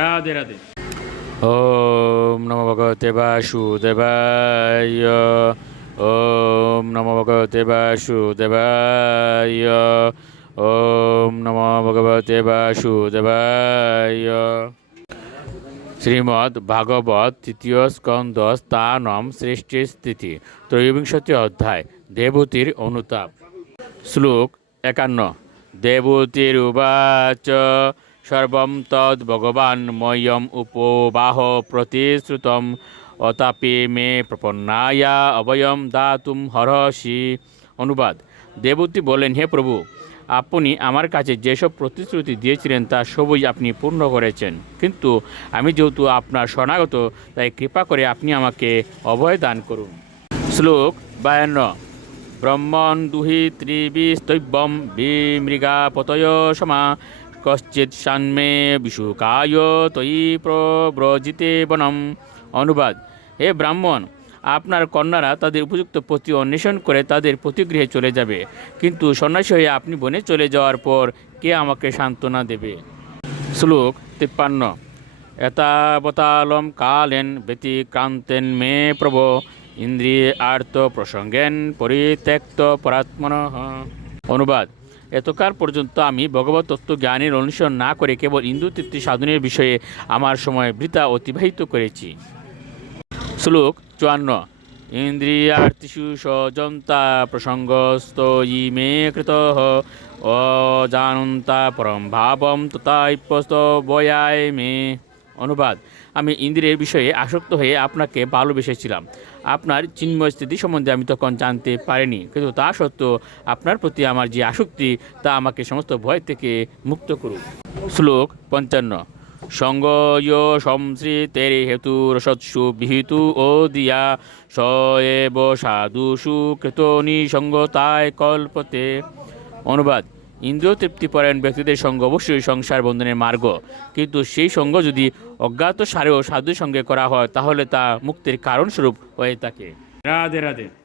রাধে রাধে। ওম নম ভগবতে বাসুদেবায়, ওম নম ভগবতে বাসুদেবায়, ওম নম ভগবতে বাসুদেবায়। ভাগবত তৃতীয় স্কন্দ স্থানম সৃষ্টি স্থিতি, ত্রয়োবিংশতি অধ্যায়, দেবতীর অনুতাপ। শ্লোক একান্ন দেবতীরুবাচ সর্বম তদ ভগবান ময়ম উপবাহ প্রতিশ্রুতম। অতাপি মে প্রপন্নায়া অভয়ম দাতুম হরসি অনুবাদ, দেবতী বলেন হে প্রভু, আপনি আমার কাছে যেসব প্রতিশ্রুতি দিয়েছিলেন, তা সবই আপনি পূর্ণ করেছেন। কিন্তু আমি যেহেতু আপনার শরণাগত, তাই কৃপা করে আপনি আমাকে অভয় দান করুন। শ্লোক বায়ান্ন, ব্রহ্মণ দুহি ত্রিবিস্তৈব্যম বিমৃগাপতয় সমা। কশ্চিৎ সান্মে বিশুকায় তয়ি প্রব্রজিতে বনম অনুবাদ হে ব্রাহ্মণ, আপনার কন্যারা তাদের উপযুক্ত পতি অন্বেষণ করে তাদের প্রতিগৃহে চলে যাবে। কিন্তু সন্ন্যাসী হয়ে আপনি বনে চলে যাওয়ার পর কে আমাকে সান্ত্বনা দেবে? শ্লোক তিপ্পান্ন। এতাবতালম কালেন ব্যতিক্রান্তেন মে প্রভ ইন্দ্রিয়ে আর্ত প্রসঙ্গেন পরিত্যক্ত পরাত্মন। অনুবাদ। এতকাল পর্যন্ত আমি ভগবত তত্ত্ব জ্ঞানের অনুসরণ না করে কেবল ইন্দু তৃপ্তি সাধনের বিষয়ে আমার সময় বৃথা অতিবাহিত করেছি। শ্লোক চুয়ান্ন। ইন্দ্রিয়ার্তিষু সজন্তা প্রসঙ্গস্ত মে কৃত অজানন্তা পরম ভাবম তথাইপ্যস্ত বয়ায় মে। অনুবাদ। আমি ইন্দ্রিয়ের বিষয়ে আসক্ত হয়ে আপনাকে ভালোবেসেছিলাম। আপনার চিন্ময় স্থিতি সম্বন্ধে আমি তখন জানতে পারিনি। কিন্তু তা সত্ত্বেও আপনার প্রতি আমার যে আসক্তি, তা আমাকে সমস্ত ভয় থেকে মুক্ত করুক। শ্লোক পঞ্চান্ন। সঙ্গয় সংশ্রিতের হেতু রসৎসু বিহিতু ও দিয়া স সাধুষু কৃত নিসঙ্গতায় কল্পতে। অনুবাদ। ইন্দ্রিয় তৃপ্তিপরায়ণ ব্যক্তিদের সঙ্গে অবশ্যই সংসার বন্ধনের মার্গ। কিন্তু সেই সঙ্গ যদি অজ্ঞাত সারেও সাধুর সঙ্গে করা হয়, তাহলে তা মুক্তির কারণস্বরূপ হয়ে থাকে। রাধে রাধে।